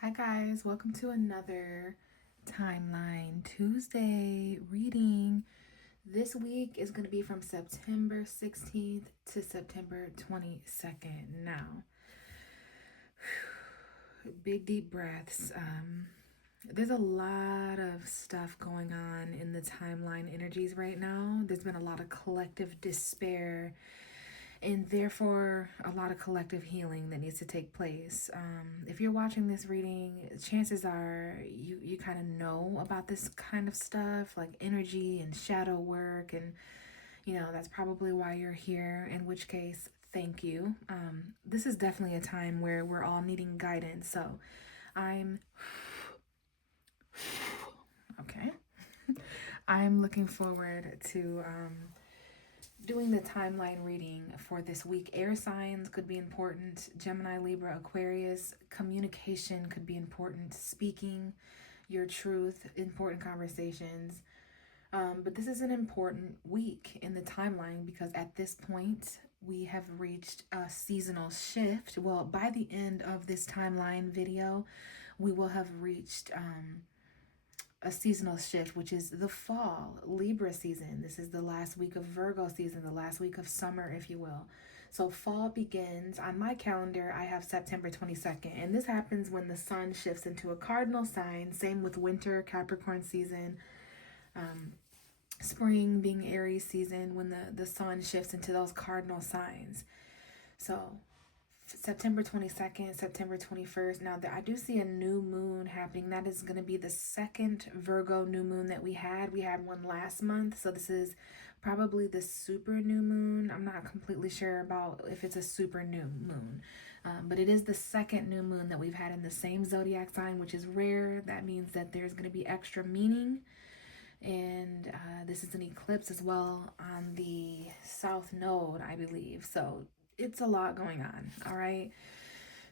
Hi guys, welcome to another Timeline Tuesday reading. This week is going to be from September 16th to September 22nd. Now, big deep breaths. There's a lot of stuff going on in the timeline energies right now. There's been a lot of collective despair and therefore a lot of collective healing that needs to take place. If you're watching this reading, chances are you kind of know about this kind of stuff, like energy and shadow work, and that's probably why you're here, in which case thank you. This is definitely a time where we're all needing guidance, so I'm okay. I'm looking forward to doing the timeline reading for this week. Air signs could be important. Gemini, Libra, Aquarius. Communication could be important. Speaking your truth, important conversations. But this is an important week in the timeline because at this point we have reached a seasonal shift. Well, by the end of this timeline video, we will have reached a seasonal shift, which is the fall Libra season. This is the last week of Virgo season, the last week of summer, if you will. So fall begins on my calendar. I have September 22nd, and this happens when the sun shifts into a cardinal sign. Same with winter, Capricorn season. Spring being Aries season, when the sun shifts into those cardinal signs. So September 22nd, September 21st. Now, I do see a new moon happening. That is going to be the second Virgo new moon that we had. We had one last month. So this is probably the super new moon. I'm not completely sure about if it's a super new moon. But it is the second new moon that we've had in the same zodiac sign, which is rare. That means that there's going to be extra meaning. And this is an eclipse as well on the south node, I believe. So it's a lot going on. All right.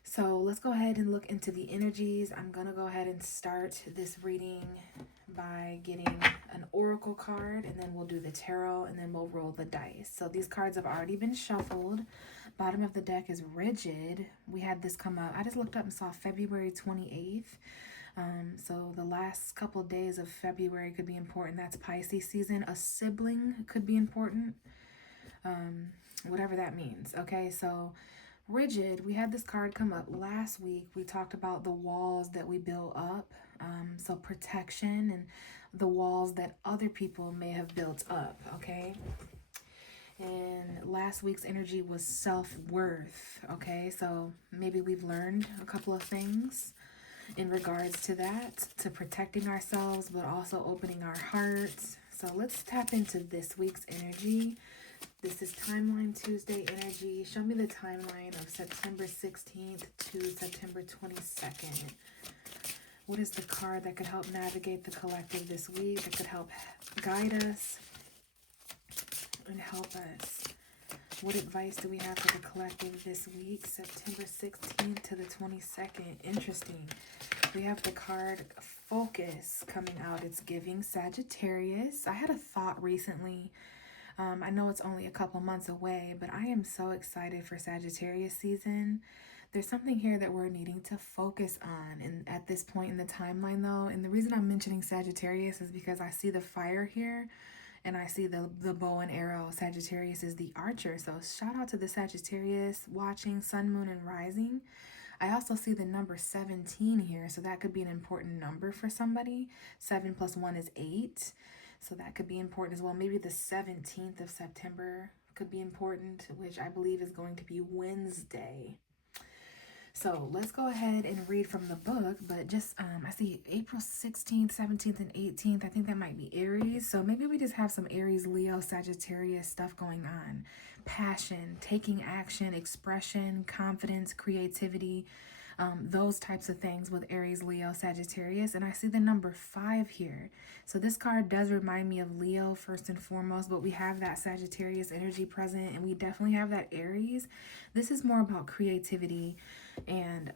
So let's go ahead and look into the energies. I'm going to go ahead and start this reading by getting an oracle card, and then we'll do the tarot, and then we'll roll the dice. So these cards have already been shuffled. Bottom of the deck is rigid. We had this come up. I just looked up and saw February 28th. So the last couple of days of February could be important. That's Pisces season. A sibling could be important. Whatever that means. Okay, so rigid, we had this card come up last week. We talked about the walls that we build up. So protection and the walls that other people may have built up. Okay. And last week's energy was self-worth. Okay, so maybe we've learned a couple of things in regards to that, to protecting ourselves, but also opening our hearts. So let's tap into this week's energy. This is Timeline Tuesday energy. Show me the timeline of September 16th to September 22nd. What is the card that could help navigate the collective this week, that could help guide us and help us? What advice do we have for the collective this week, September 16th to the 22nd? Interesting. We have the card Focus coming out. It's giving Sagittarius. I had a thought recently. I know it's only a couple months away, but I am so excited for Sagittarius season. There's something here that we're needing to focus on, and at this point in the timeline though, and the reason I'm mentioning Sagittarius is because I see the fire here, and I see the bow and arrow. Sagittarius is the archer, so shout out to the Sagittarius watching sun, moon, and rising. I also see the number 17 here, so that could be an important number for somebody. 7 plus 1 is 8. So that could be important as well. Maybe the 17th of September could be important, which I believe is going to be Wednesday. So let's go ahead and read from the book. But just, I see April 16th, 17th, and 18th. I think that might be Aries. So maybe we just have some Aries, Leo, Sagittarius stuff going on. Passion, taking action, expression, confidence, creativity. Those types of things with Aries, Leo, Sagittarius. And I see the number 5 here. So this card does remind me of Leo first and foremost, but we have that Sagittarius energy present, and we definitely have that Aries. This is more about creativity and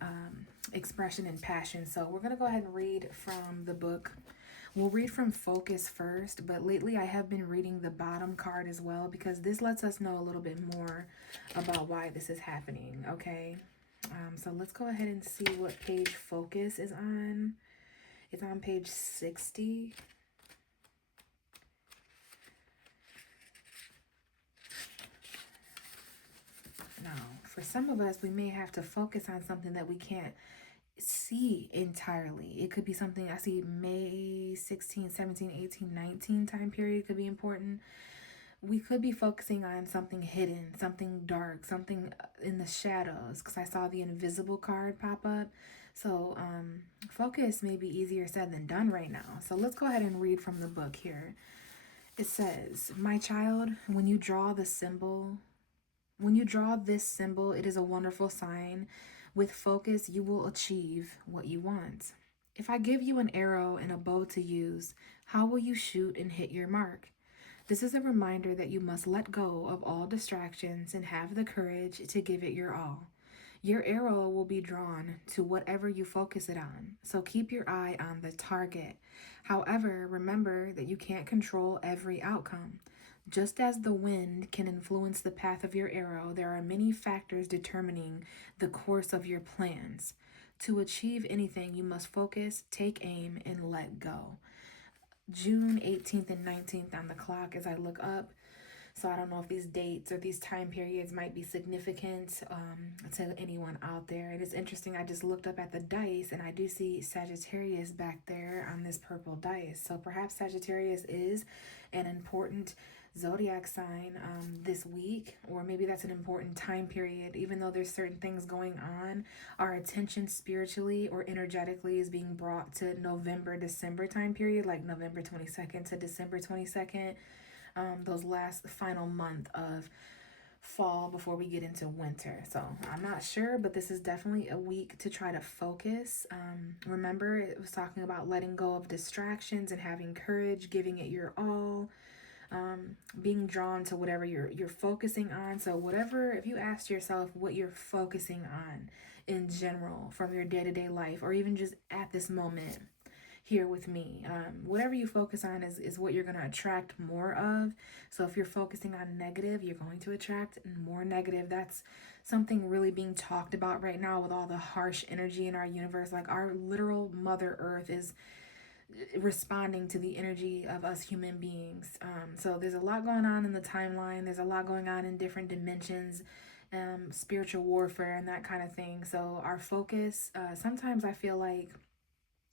expression and passion. So we're going to go ahead and read from the book. We'll read from Focus first, but lately I have been reading the bottom card as well, because this lets us know a little bit more about why this is happening, okay? So let's go ahead and see what page focus is on. It's on page 60. Now, for some of us, we may have to focus on something that we can't see entirely. It could be something I see May 16, 17, 18, 19 time period could be important. We could be focusing on something hidden, something dark, something in the shadows, because I saw the invisible card pop up. So focus may be easier said than done right now. So let's go ahead and read from the book here. It says, "My child, when you draw this symbol, it is a wonderful sign. With focus, you will achieve what you want. If I give you an arrow and a bow to use, how will you shoot and hit your mark? This is a reminder that you must let go of all distractions and have the courage to give it your all. Your arrow will be drawn to whatever you focus it on, so keep your eye on the target. However, remember that you can't control every outcome. Just as the wind can influence the path of your arrow, there are many factors determining the course of your plans. To achieve anything, you must focus, take aim, and let go." June 18th and 19th on the clock as I look up. So I don't know if these dates or these time periods might be significant to anyone out there. And it's interesting, I just looked up at the dice and I do see Sagittarius back there on this purple dice. So perhaps Sagittarius is an important zodiac sign this week, or maybe that's an important time period. Even though there's certain things going on, our attention spiritually or energetically is being brought to November, December time period, like November 22nd to December 22nd, those last final month of fall before we get into winter. So I'm not sure, but this is definitely a week to try to focus. Remember, it was talking about letting go of distractions and having courage, giving it your all. Being drawn to whatever you're focusing on. So whatever, if you ask yourself what you're focusing on in general from your day-to-day life, or even just at this moment here with me, whatever you focus on is what you're going to attract more of. So if you're focusing on negative, you're going to attract more negative. That's something really being talked about right now with all the harsh energy in our universe. Like, our literal Mother Earth is responding to the energy of us human beings. So there's a lot going on in the timeline. There's a lot going on in different dimensions, spiritual warfare and that kind of thing. So our focus, sometimes I feel like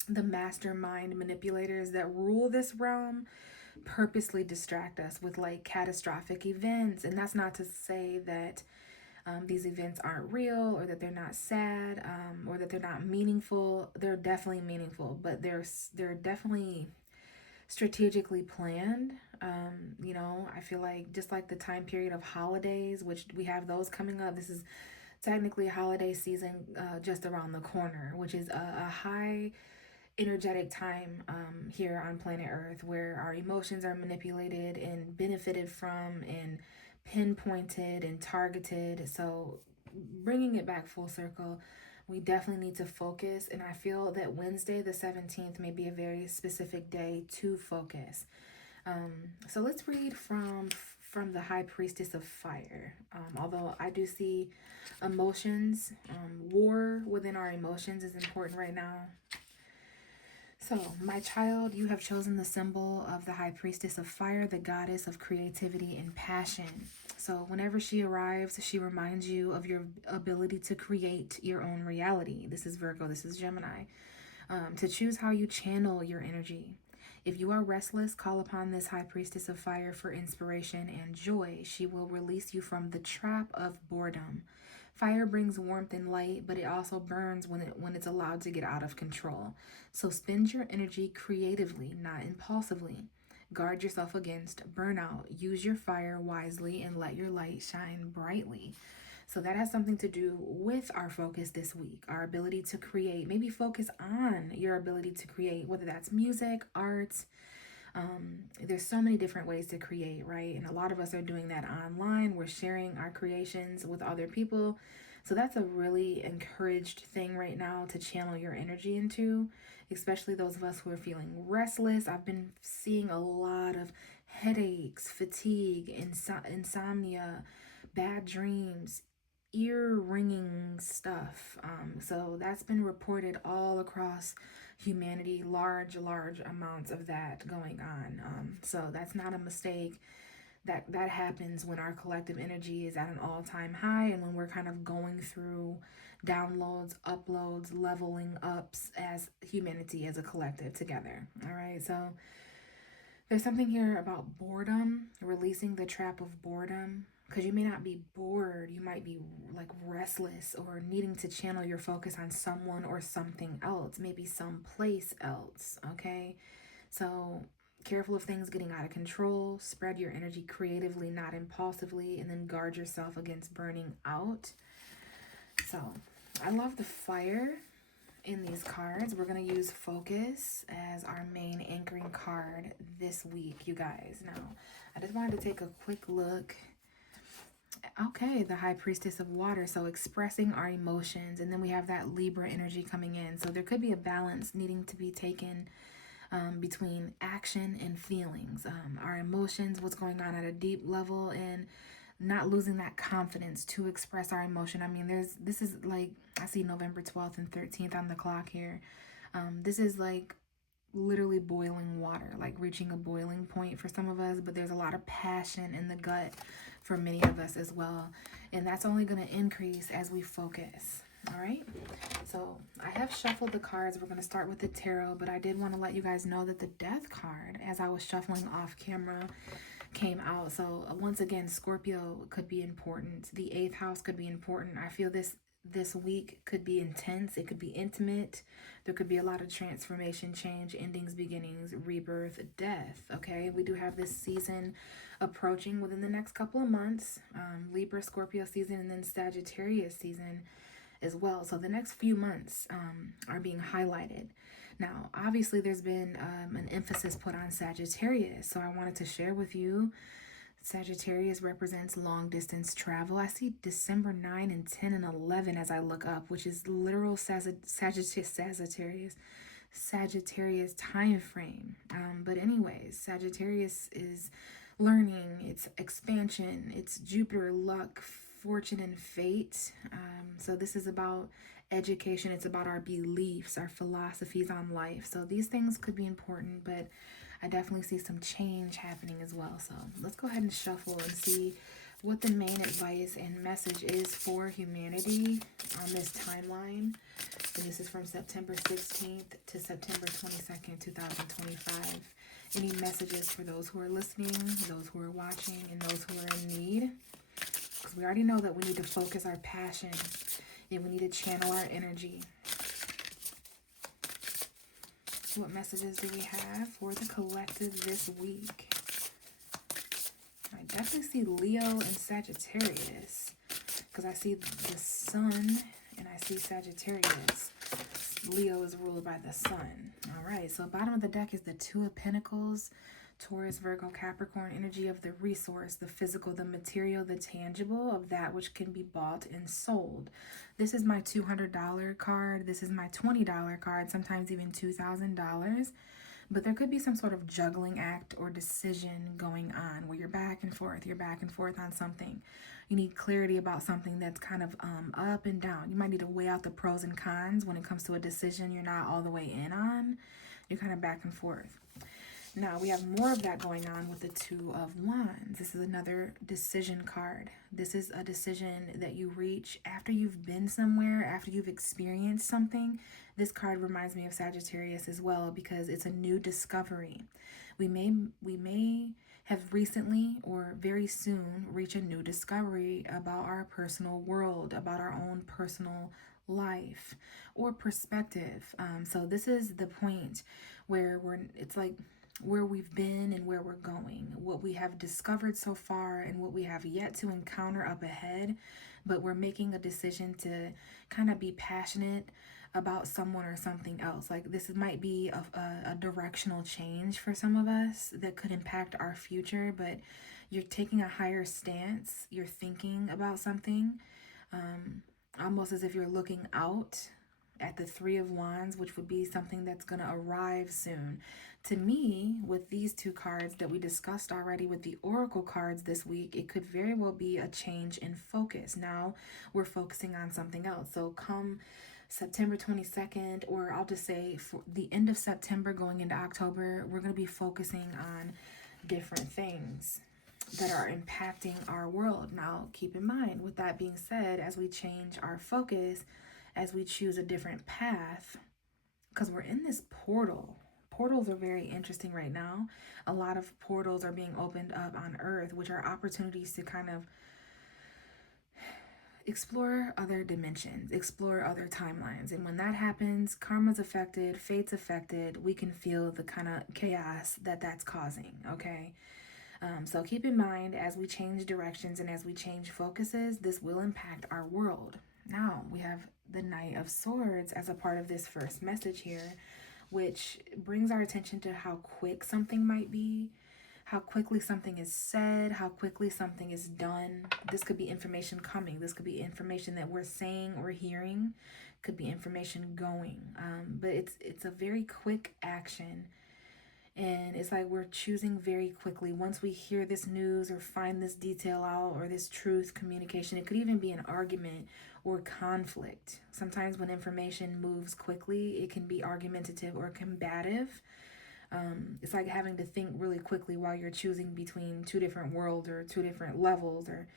the mastermind manipulators that rule this realm purposely distract us with like catastrophic events. And that's not to say that these events aren't real, or that they're not sad, or that they're not meaningful. They're definitely meaningful, but they're definitely strategically planned. I feel like just like the time period of holidays, which we have those coming up, this is technically holiday season just around the corner, which is a high energetic time here on planet Earth, where our emotions are manipulated and benefited from and pinpointed and targeted. So bringing it back full circle, we definitely need to focus, and I feel that Wednesday the 17th may be a very specific day to focus. So let's read from the High Priestess of Fire. Although I do see emotions, war within our emotions is important right now. So, my child, you have chosen the symbol of the High Priestess of Fire, the goddess of creativity and passion. So, whenever she arrives, she reminds you of your ability to create your own reality. This is Virgo, this is Gemini. To choose how you channel your energy. If you are restless, call upon this High Priestess of Fire for inspiration and joy. She will release you from the trap of boredom. Fire brings warmth and light, but it also burns when it's allowed to get out of control. So spend your energy creatively, not impulsively. Guard yourself against burnout. Use your fire wisely and let your light shine brightly. So that has something to do with our focus this week, our ability to create. Maybe focus on your ability to create, whether that's music, art. There's so many different ways to create, right? And a lot of us are doing that online. We're sharing our creations with other people. So that's a really encouraged thing right now to channel your energy into, especially those of us who are feeling restless. I've been seeing a lot of headaches, fatigue, insomnia, bad dreams, ear-ringing stuff. So that's been reported all across humanity, large amounts of that going on. So that's not a mistake. That happens when our collective energy is at an all-time high, and when we're kind of going through downloads, uploads, leveling ups as humanity, as a collective together. All right, so there's something here about boredom, releasing the trap of boredom, because you may not be bored, you might be like restless or needing to channel your focus on someone or something else, maybe someplace else. Okay, so careful of things getting out of control. Spread your energy creatively, not impulsively, and then guard yourself against burning out. So I love the fire in these cards. We're going to use focus as our main anchoring card this week, you guys. Now, I just wanted to take a quick look. Okay, the High Priestess of Water. So expressing our emotions. And then we have that Libra energy coming in. So there could be a balance needing to be taken between action and feelings, our emotions, what's going on at a deep level, and not losing that confidence to express our emotion. I mean, this is like, I see November 12th and 13th on the clock here. This is like literally boiling water, like reaching a boiling point for some of us, but there's a lot of passion in the gut for many of us as well. And that's only going to increase as we focus. All right, so I have shuffled the cards. We're going to start with the tarot, but I did want to let you guys know that the death card, as I was shuffling off camera, came out. So once again, Scorpio could be important. The 8th house could be important. I feel this week could be intense. It could be intimate. There could be a lot of transformation, change, endings, beginnings, rebirth, death. Okay, we do have this season approaching within the next couple of months. Libra, Scorpio season, and then Sagittarius season as well. So the next few months are being highlighted. Now, obviously, there's been an emphasis put on Sagittarius. So I wanted to share with you, Sagittarius represents long distance travel. I see December 9 and 10 and 11 as I look up, which is literal Sagittarius time frame. But anyways, Sagittarius is learning, it's expansion, it's Jupiter, luck, fortune, and fate. So this is about education. It's about our beliefs, our philosophies on life. So these things could be important, but I definitely see some change happening as well. So let's go ahead and shuffle and see what the main advice and message is for humanity on this timeline. And this is from September 16th to September 22nd, 2025. Any messages for those who are listening, those who are watching, and those who are in need? Because we already know that we need to focus our passion and we need to channel our energy. What messages do we have for the collective this week? I definitely see Leo and Sagittarius, because I see the sun and I see Sagittarius. Leo is ruled by the sun. All right, so bottom of the deck is the Two of Pentacles, Taurus, Virgo, Capricorn, energy of the resource, the physical, the material, the tangible, of that which can be bought and sold. This is my $200 card. This is my $20 card, sometimes even $2,000. But there could be some sort of juggling act or decision going on where you're back and forth on something. You need clarity about something that's kind of up and down. You might need to weigh out the pros and cons when it comes to a decision you're not all the way in on. You're kind of back and forth. Now, we have more of that going on with the Two of Wands. This is another decision card. This is a decision that you reach after you've been somewhere, after you've experienced something. This card reminds me of Sagittarius as well, because it's a new discovery. We may have recently or very soon reach a new discovery about our personal world, about our own personal life or perspective. So this is the point where it's like where we've been and where we're going, what we have discovered so far and what we have yet to encounter up ahead. But we're making a decision to kind of be passionate about someone or something else. Like this might be a directional change for some of us that could impact our future, but you're taking a higher stance. You're thinking about something, almost as if you're looking out at the Three of Wands, which would be something that's going to arrive soon. To me, with these two cards that we discussed already with the Oracle cards this week, it could very well be a change in focus. Now we're focusing on something else. So come September 22nd, or I'll just say for the end of September going into October, we're going to be focusing on different things that are impacting our world. Now, keep in mind, with that being said, as we change our focus, as we choose a different path, because we're in this portal. Portals are very interesting right now. A lot of portals are being opened up on Earth, which are opportunities to kind of explore other dimensions, explore other timelines. And when that happens, karma's affected, fate's affected, we can feel the kind of chaos that that's causing, okay? So keep in mind, as we change directions and as we change focuses, this will impact our world. Now, we have the Knight of Swords as a part of this first message here, which brings our attention to how quick something might be, how quickly something is said, how quickly something is done. This could be information coming. This could be information that we're saying or hearing. Could be information going. But it's a very quick action. And it's like we're choosing very quickly. Once we hear this news or find this detail out or this truth communication, it could even be an argument or conflict. Sometimes when information moves quickly, it can be argumentative or combative. It's like having to think really quickly while you're choosing between two different worlds or two different levels. Or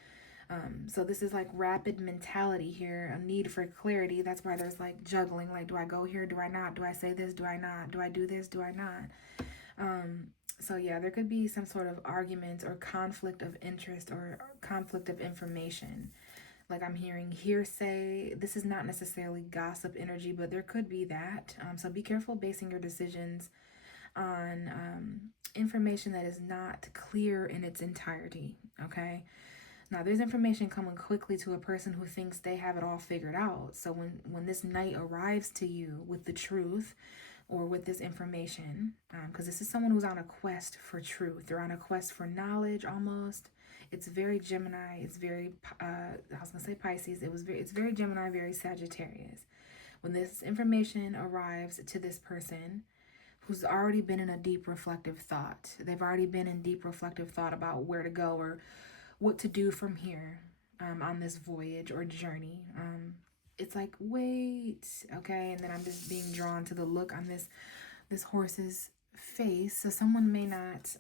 so this is like rapid mentality here, a need for clarity. That's why there's like juggling. Like, do I go here? Do I not? Do I say this? Do I not? Do I do this? Do I not? So yeah, there could be some sort of argument or conflict of interest or conflict of information. Like I'm hearing hearsay. This is not necessarily gossip energy, but there could be that. So be careful basing your decisions on information that is not clear in its entirety, okay? Now, there's information coming quickly to a person who thinks they have it all figured out. So when this knight arrives to you with the truth, or with this information, because this is someone who's on a quest for truth. They're on a quest for knowledge almost. It's very Gemini. It's very, I was going to say Pisces. It's very Gemini, very Sagittarius. When this information arrives to this person who's already been in a deep reflective thought, they've already been in deep reflective thought about where to go or what to do from here on this voyage or journey. It's like, wait, okay, and then I'm just being drawn to the look on this horse's face. So someone may not,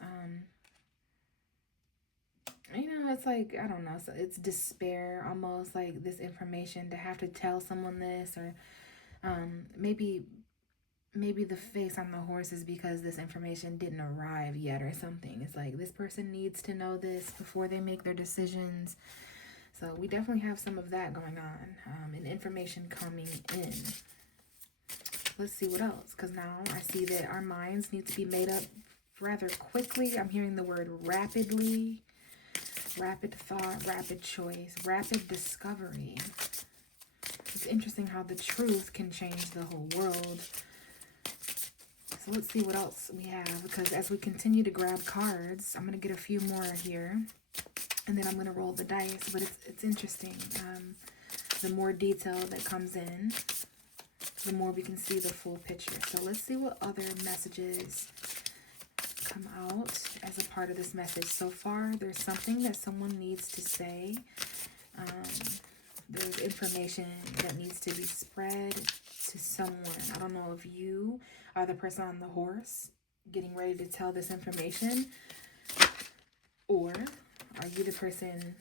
it's like, I don't know, so it's despair almost, like this information to have to tell someone this, or maybe the face on the horse is because this information didn't arrive yet or something. It's like this person needs to know this before they make their decisions. So we definitely have some of that going on, and information coming in. Let's see what else, because now I see that our minds need to be made up rather quickly. I'm hearing the word rapidly, rapid thought, rapid choice, rapid discovery. It's interesting how the truth can change the whole world. So let's see what else we have, because as we continue to grab cards, I'm going to get a few more here. And then I'm going to roll the dice, but it's interesting. The more detail that comes in, the more we can see the full picture. So let's see what other messages come out as a part of this message. So far, there's something that someone needs to say. There's information that needs to be spread to someone. I don't know if you are the person on the horse getting ready to tell this information, or are you the person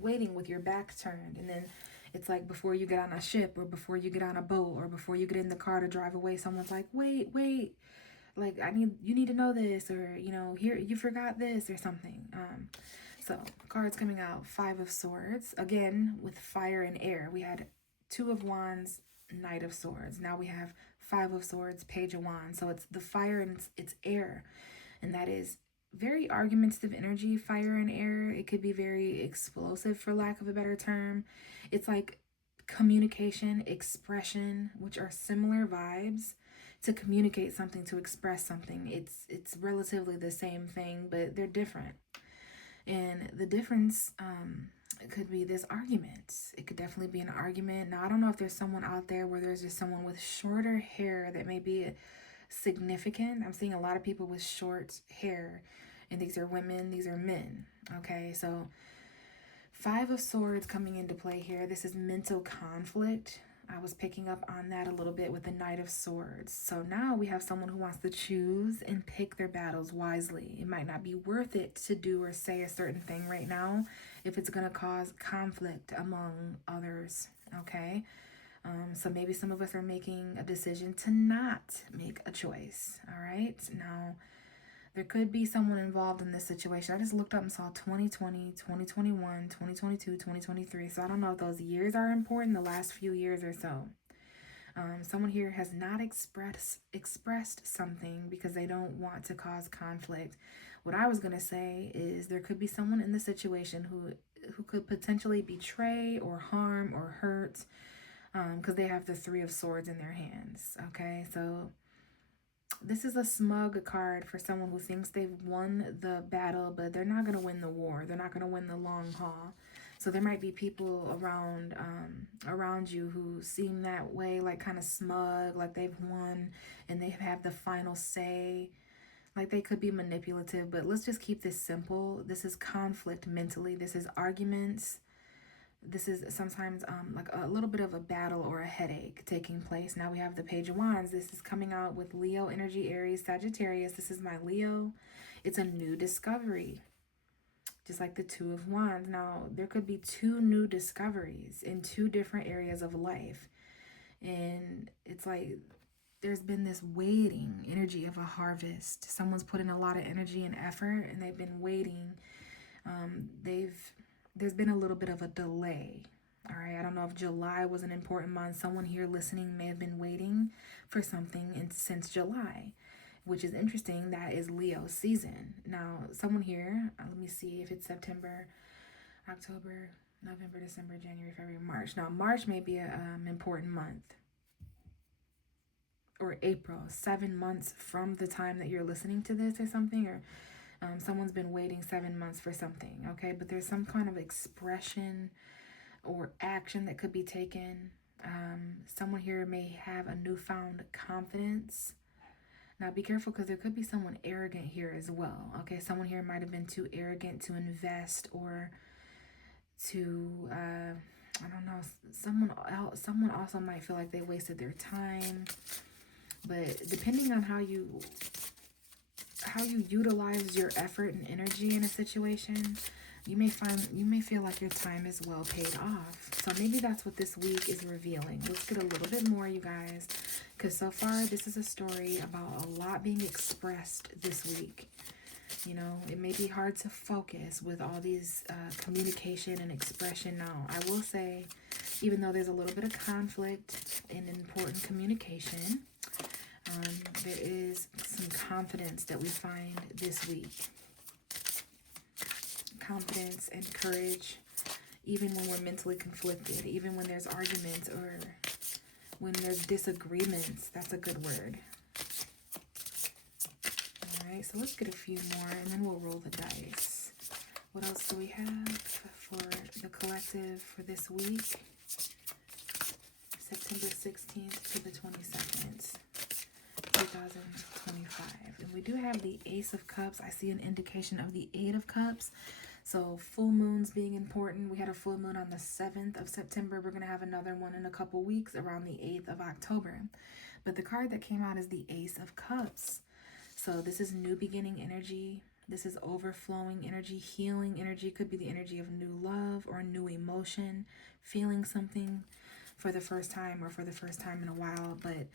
waiting with your back turned? And then it's like before you get on a ship or before you get on a boat or before you get in the car to drive away, someone's like, wait, like you need to know this, or here you forgot this or something. So cards coming out, Five of Swords, again with fire and air. We had Two of Wands, Knight of Swords. Now we have Five of Swords, Page of Wands. So it's the fire and it's air, and that is very argumentative energy. Fire and air, it could be very explosive, for lack of a better term. It's like communication, expression, which are similar vibes. To communicate something, to express something, it's relatively the same thing, but they're different. And the difference it could be this argument. It could definitely be an argument. Now, I don't know if there's someone out there where there's just someone with shorter hair that may be significant. I'm seeing a lot of people with short hair, and these are women, these are men. Okay, so Five of Swords coming into play here. This is mental conflict. I was picking up on that a little bit with the Knight of Swords. So now we have someone who wants to choose and pick their battles wisely. It might not be worth it to do or say a certain thing right now if it's going to cause conflict among others, okay? So maybe some of us are making a decision to not make a choice, all right? Now, there could be someone involved in this situation. I just looked up and saw 2020, 2021, 2022, 2023. So I don't know if those years are important, the last few years or so. Someone here has not expressed something because they don't want to cause conflict. What I was going to say is there could be someone in the situation who could potentially betray or harm or hurt because they have the Three of Swords in their hands. Okay, so this is a smug card for someone who thinks they've won the battle, but they're not going to win the war. They're not going to win the long haul. So there might be people around you who seem that way, like kind of smug, like they've won and they have the final say. Like they could be manipulative, but let's just keep this simple. This is conflict mentally. This is arguments. This is sometimes like a little bit of a battle or a headache taking place. Now we have the Page of Wands. This is coming out with Leo energy, Aries, Sagittarius. This is my Leo. It's a new discovery, just like the Two of Wands. Now, there could be two new discoveries in two different areas of life. And it's like there's been this waiting energy of a harvest. Someone's put in a lot of energy and effort, and they've been waiting. There's been a little bit of a delay. All right, I don't know if July was an important month. Someone here listening may have been waiting for something since July, which is interesting. That is Leo season. Now, someone here, let me see if it's September, October, November, December, January, February, March. Now, March may be an important month, or April, 7 months from the time that you're listening to this or something, or someone's been waiting 7 months for something, okay? But there's some kind of expression or action that could be taken. Someone here may have a newfound confidence. Now, be careful because there could be someone arrogant here as well, okay? Someone here might have been too arrogant to invest or to, I don't know, someone also might feel like they wasted their time. But depending on how you utilize your effort and energy in a situation, you may feel like your time is well paid off. So maybe that's what this week is revealing. Let's get a little bit more, you guys, because so far this is a story about a lot being expressed this week. You know, it may be hard to focus with all these communication and expression. Now, I will say, even though there's a little bit of conflict in important communication, there is some confidence that we find this week. Confidence and courage, even when we're mentally conflicted, even when there's arguments or when there's disagreements. That's a good word. All right, so let's get a few more and then we'll roll the dice. What else do we have for the collective for this week? September 16th to the 22nd. 2025. And we do have the Ace of Cups. I see an indication of the Eight of Cups. So full moons being important. We had a full moon on the 7th of September. We're going to have another one in a couple weeks around the 8th of October. But the card that came out is the Ace of Cups. So this is new beginning energy. This is overflowing energy, healing energy. Could be the energy of new love or new emotion, feeling something for the first time or for the first time in a while. But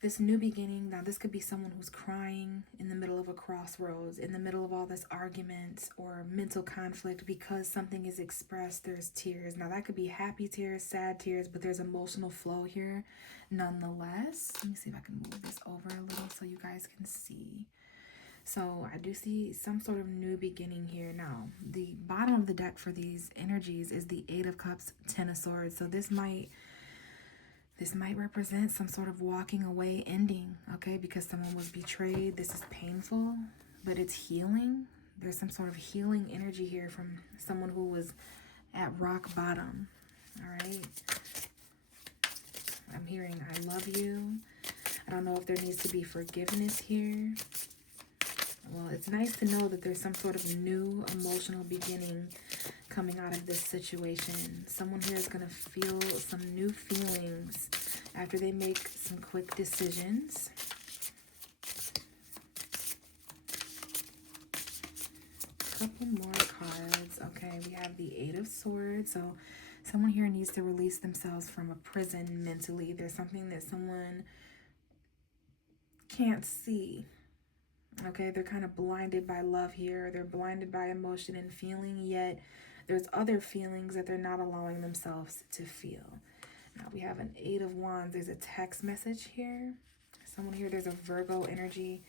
this new beginning, now this could be someone who's crying in the middle of a crossroads, in the middle of all this argument or mental conflict because something is expressed, there's tears. Now that could be happy tears, sad tears, but there's emotional flow here nonetheless. Let me see if I can move this over a little so you guys can see. So I do see some sort of new beginning here. Now, the bottom of the deck for these energies is the Eight of Cups, Ten of Swords. So this might represent some sort of walking away ending, okay? Because someone was betrayed. This is painful, but it's healing. There's some sort of healing energy here from someone who was at rock bottom. All right. I'm hearing I love you. I don't know if there needs to be forgiveness here. Well, it's nice to know that there's some sort of new emotional beginning coming out of this situation. Someone here is going to feel some new feelings after they make some quick decisions. Couple more cards. Okay, we have the Eight of Swords. So someone here needs to release themselves from a prison mentally. There's something that someone can't see. Okay, they're kind of blinded by love here. They're blinded by emotion and feeling, yet there's other feelings that they're not allowing themselves to feel. Now we have an Eight of Wands. There's a text message here. Someone here, there's a Virgo energy.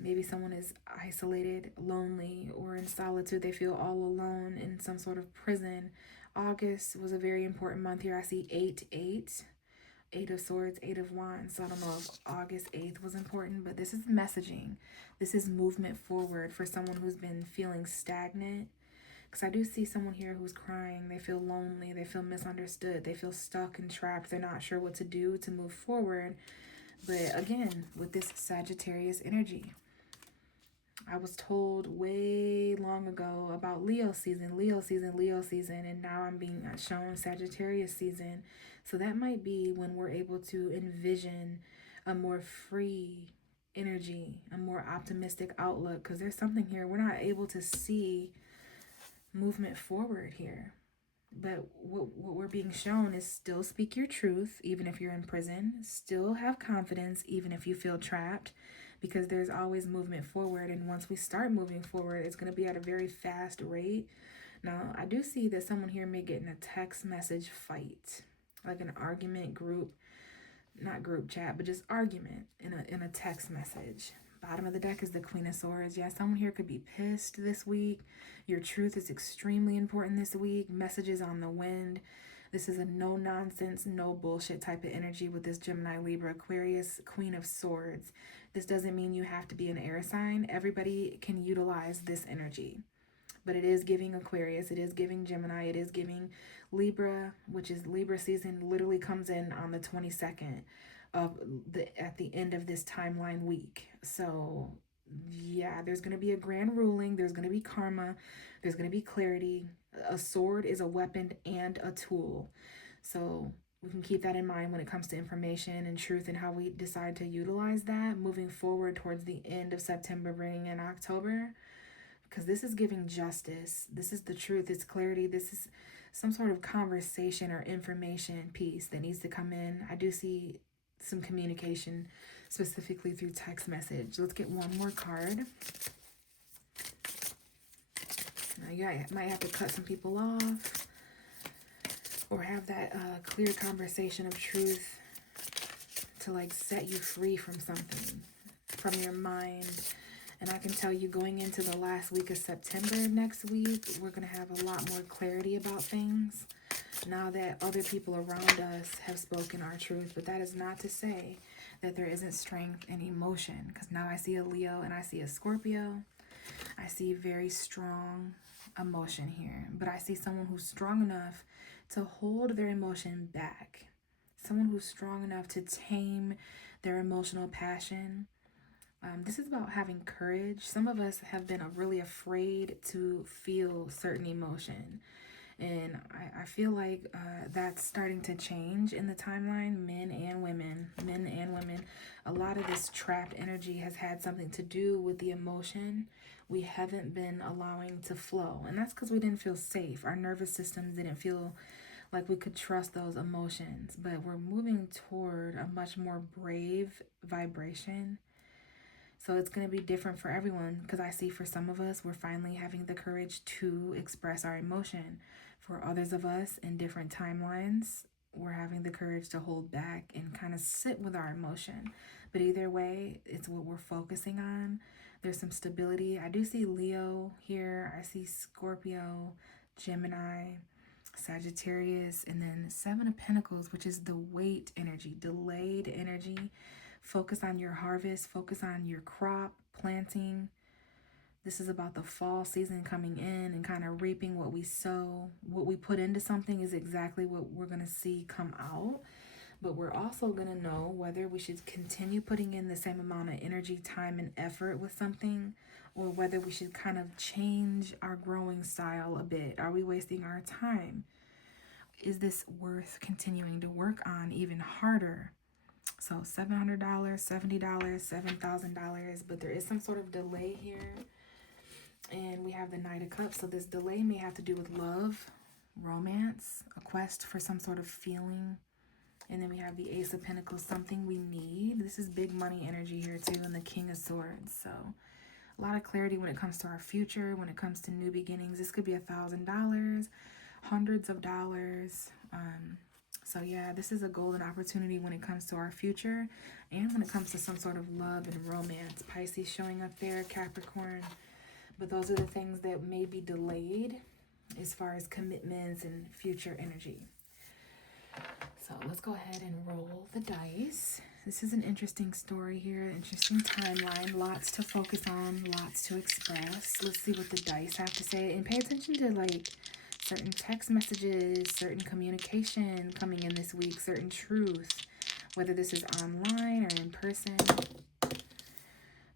Maybe someone is isolated, lonely, or in solitude. They feel all alone in some sort of prison. August was a very important month here. I see 8-8. Eight of Swords, Eight of Wands. So I don't know if August 8th was important, but this is messaging. This is movement forward for someone who's been feeling stagnant. Because I do see someone here who's crying. They feel lonely. They feel misunderstood. They feel stuck and trapped. They're not sure what to do to move forward. But again, with this Sagittarius energy, I was told way long ago about Leo season, Leo season, Leo season, and now I'm being shown Sagittarius season. So that might be when we're able to envision a more free energy, a more optimistic outlook, because there's something here. We're not able to see movement forward here. But what we're being shown is still speak your truth, even if you're in prison. Still have confidence, even if you feel trapped, because there's always movement forward. And once we start moving forward, it's going to be at a very fast rate. Now, I do see that someone here may get in a text message fight, like an argument group, not group chat, but just argument in a text message. Bottom of the deck is the Queen of Swords. Yeah, someone here could be pissed this week. Your truth is extremely important this week. Messages on the wind. This is a no nonsense, no bullshit type of energy with this Gemini, Libra, Aquarius, Queen of Swords. This doesn't mean you have to be an air sign. Everybody can utilize this energy. But it is giving Aquarius, it is giving Gemini, it is giving Libra, which is Libra season literally comes in on the 22nd of at the end of this timeline week. So yeah, there's going to be a grand ruling, there's going to be karma, there's going to be clarity. A sword is a weapon and a tool. So we can keep that in mind when it comes to information and truth and how we decide to utilize that moving forward towards the end of September, bringing in October. Because this is giving justice. This is the truth. It's clarity. This is some sort of conversation or information piece that needs to come in. I do see some communication specifically through text message. Let's get one more card. Now you might have to cut some people off or have that clear conversation of truth to like set you free from something, from your mind. And I can tell you going into the last week of September next week, we're going to have a lot more clarity about things now that other people around us have spoken our truth. But that is not to say that there isn't strength and emotion, because now I see a Leo and I see a Scorpio. I see very strong emotion here, but I see someone who's strong enough to hold their emotion back, someone who's strong enough to tame their emotional passion. This is about having courage. Some of us have been really afraid to feel certain emotion. And I feel like that's starting to change in the timeline, men and women. A lot of this trapped energy has had something to do with the emotion we haven't been allowing to flow. And that's because we didn't feel safe. Our nervous systems didn't feel like we could trust those emotions. But we're moving toward a much more brave vibration. So it's going to be different for everyone, because I see for some of us, we're finally having the courage to express our emotion. For others of us in different timelines, we're having the courage to hold back and kind of sit with our emotion. But either way, it's what we're focusing on. There's some stability. I do see Leo here. I see Scorpio, Gemini, Sagittarius, and then Seven of Pentacles, which is the Waite energy, delayed energy. Focus on your harvest, focus on your crop, planting. This is about the fall season coming in and kind of reaping what we sow. What we put into something is exactly what we're going to see come out. But we're also going to know whether we should continue putting in the same amount of energy, time, and effort with something, or whether we should kind of change our growing style a bit. Are we wasting our time? Is this worth continuing to work on even harder? So $700, $70, $7,000, but there is some sort of delay here. And we have the Knight of Cups. So this delay may have to do with love, romance, a quest for some sort of feeling. And then we have the Ace of Pentacles, something we need. This is big money energy here too, and the King of Swords. So a lot of clarity when it comes to our future, when it comes to new beginnings. This could be $1,000, hundreds of dollars. So yeah, this is a golden opportunity when it comes to our future and when it comes to some sort of love and romance. Pisces showing up there, Capricorn. But those are the things that may be delayed as far as commitments and future energy. So let's go ahead and roll the dice. This is an interesting story here, interesting timeline, lots to focus on, lots to express. Let's see what the dice have to say, and pay attention to like certain text messages, certain communication coming in this week, certain truth, whether this is online or in person.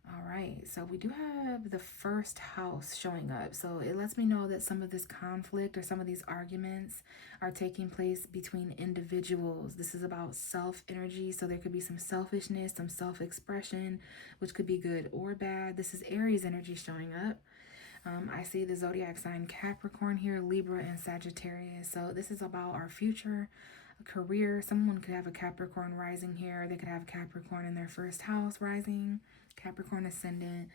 All right, so we do have the first house showing up. So it lets me know that some of this conflict or some of these arguments are taking place between individuals. This is about self energy. So there could be some selfishness, some self-expression, which could be good or bad. This is Aries energy showing up. I see the zodiac sign Capricorn here, Libra, and Sagittarius. So this is about our future, career. Someone could have a Capricorn rising here. They could have Capricorn in their first house rising, Capricorn ascendant.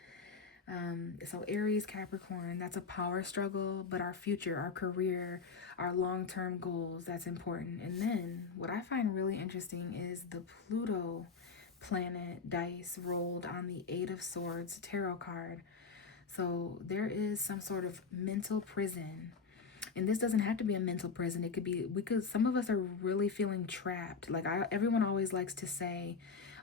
So Aries, Capricorn, that's a power struggle, but our future, our career, our long-term goals, that's important. And then what I find really interesting is the Pluto planet dice rolled on the Eight of Swords tarot card. So there is some sort of mental prison. And this doesn't have to be a mental prison. It could be, some of us are really feeling trapped. Like everyone always likes to say,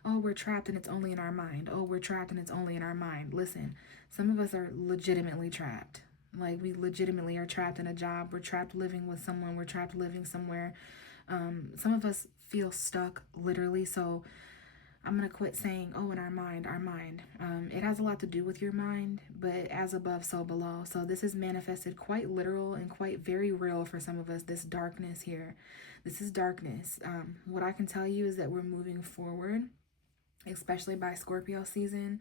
oh, we're trapped and it's only in our mind. Oh, we're trapped and it's only in our mind. Listen, some of us are legitimately trapped. Like we legitimately are trapped in a job. We're trapped living with someone. We're trapped living somewhere. Some of us feel stuck literally. So I'm going to quit saying, oh, in our mind, our mind. It has a lot to do with your mind, but as above, so below. So this is manifested quite literal and quite very real for some of us, this darkness here. This is darkness. What I can tell you is that we're moving forward, especially by Scorpio season.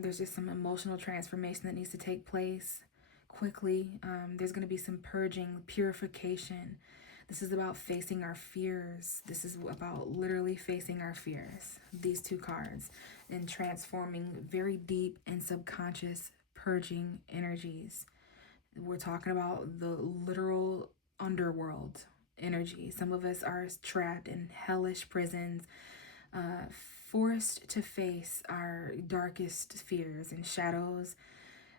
There's just some emotional transformation that needs to take place quickly. There's going to be some purging, purification. This is about facing our fears. This is about literally facing our fears. These two cards and transforming very deep and subconscious purging energies. We're talking about the literal underworld energy. Some of us are trapped in hellish prisons, forced to face our darkest fears and shadows.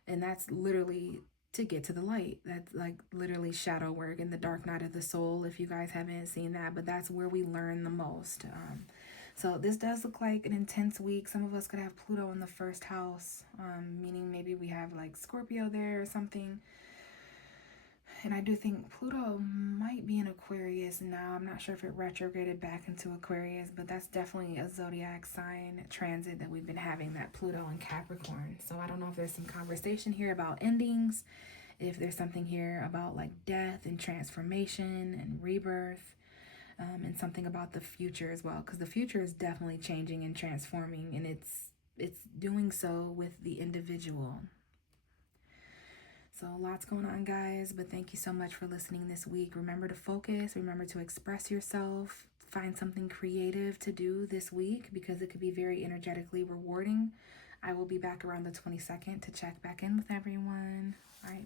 And that's literally to get to the light. That's like literally shadow work in the dark night of the soul, if you guys haven't seen that, but that's where we learn the most. So this does look like an intense week. Some of us could have Pluto in the first house, meaning maybe we have like Scorpio there or something. And I do think Pluto might be in Aquarius now. I'm not sure if it retrograded back into Aquarius, but that's definitely a zodiac sign transit that we've been having, that Pluto and Capricorn. So I don't know if there's some conversation here about endings, if there's something here about like death and transformation and rebirth, and something about the future as well, because the future is definitely changing and transforming, and it's doing so with the individual. So lots going on, guys, but thank you so much for listening this week. Remember to focus, remember to express yourself, find something creative to do this week because it could be very energetically rewarding. I will be back around the 22nd to check back in with everyone. All right.